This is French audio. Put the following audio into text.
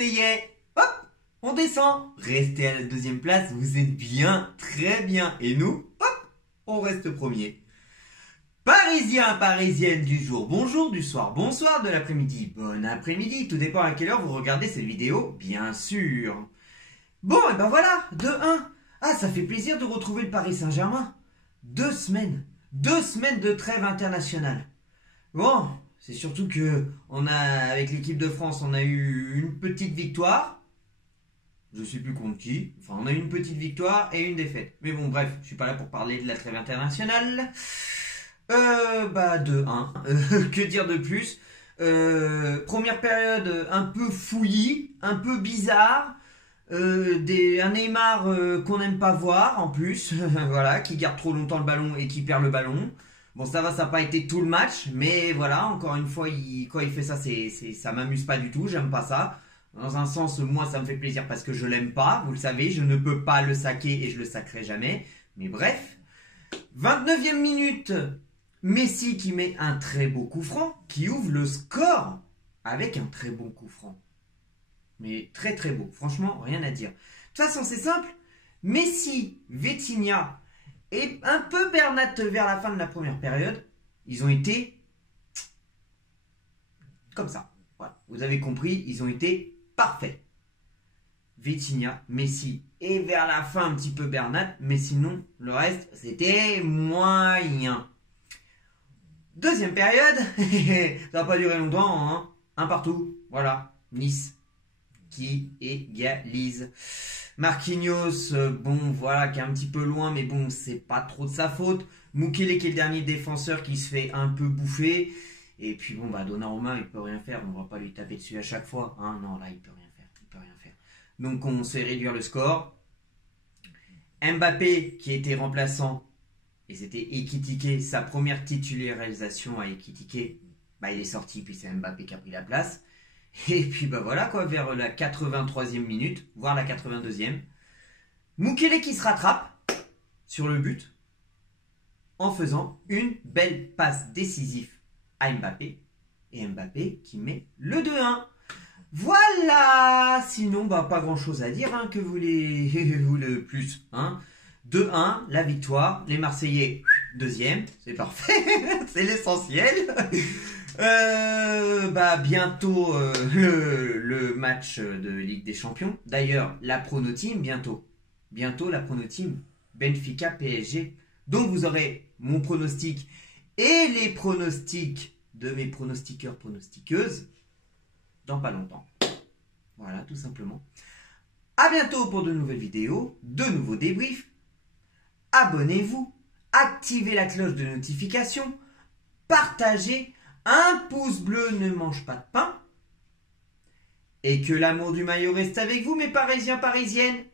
Marseillais. Hop, on descend. Restez à la deuxième place, vous êtes bien, très bien. Et nous, hop, on reste premier. Parisiens, parisiennes du jour, bonjour, du soir, bonsoir, de l'après-midi, bon après-midi, tout dépend à quelle heure vous regardez cette vidéo, bien sûr. Bon, et ben voilà, 2-1. Ah, ça fait plaisir de retrouver le Paris Saint-Germain. 2 semaines de trêve internationale. Bon, c'est surtout que avec l'équipe de France, on a eu une petite victoire. Je sais plus contre qui. Enfin, on a eu une petite victoire et une défaite. Mais bon, bref, je suis pas là pour parler de la trêve internationale. 2-1. Que dire de plus? Première période un peu fouillis, un peu bizarre. Un Neymar qu'on n'aime pas voir en plus, voilà, qui garde trop longtemps le ballon et qui perd le ballon. Bon, ça va, ça n'a pas été tout le match, mais voilà, encore une fois, quand il fait ça, ça m'amuse pas du tout, j'aime pas ça. Dans un sens, moi, ça me fait plaisir parce que je l'aime pas, vous le savez, je ne peux pas le saquer et je le sacrerai jamais. Mais bref, 29e minute, Messi qui met un très beau coup franc, qui ouvre le score avec un très bon coup franc. Mais très très beau, franchement, rien à dire. De toute façon, c'est simple. Messi, Vitinha et un peu Bernat vers la fin de la première période, ils ont été comme ça. Voilà, vous avez compris, ils ont été parfaits. Vitinha, Messi et vers la fin un petit peu Bernat, mais sinon, le reste, c'était moyen. Deuxième période, ça va pas durer longtemps, hein. Un partout, voilà, Nice qui égalise. Marquinhos, bon voilà, qui est un petit peu loin, mais bon, c'est pas trop de sa faute. Mukele qui est le dernier défenseur qui se fait un peu bouffer. Et puis bon, Donnarumma, il peut rien faire, on va pas lui taper dessus à chaque fois. Hein, non, là, il peut rien faire, Donc on sait réduire le score. Mbappé qui était remplaçant, et c'était Ekitike, sa première titularisation à Ekitike, il est sorti, puis c'est Mbappé qui a pris la place. Et puis voilà quoi, vers la 83e minute, voire la 82e, Mukele qui se rattrape sur le but en faisant une belle passe décisive à Mbappé. Et Mbappé qui met le 2-1. Voilà. Sinon, pas grand chose à dire, hein, que vous voulez plus. Hein. 2-1, la victoire. Les Marseillais, deuxième. C'est parfait. C'est l'essentiel. Bientôt le match de Ligue des Champions. D'ailleurs, la prono-team, bientôt la prono-team Benfica PSG. Donc vous aurez mon pronostic et les pronostics de mes pronostiqueurs, pronostiqueuses dans pas longtemps. Voilà, tout simplement. À bientôt pour de nouvelles vidéos, de nouveaux débriefs. Abonnez-vous, activez la cloche de notification, partagez. Un pouce bleu ne mange pas de pain. Et que l'amour du maillot reste avec vous, mes Parisiens, Parisiennes.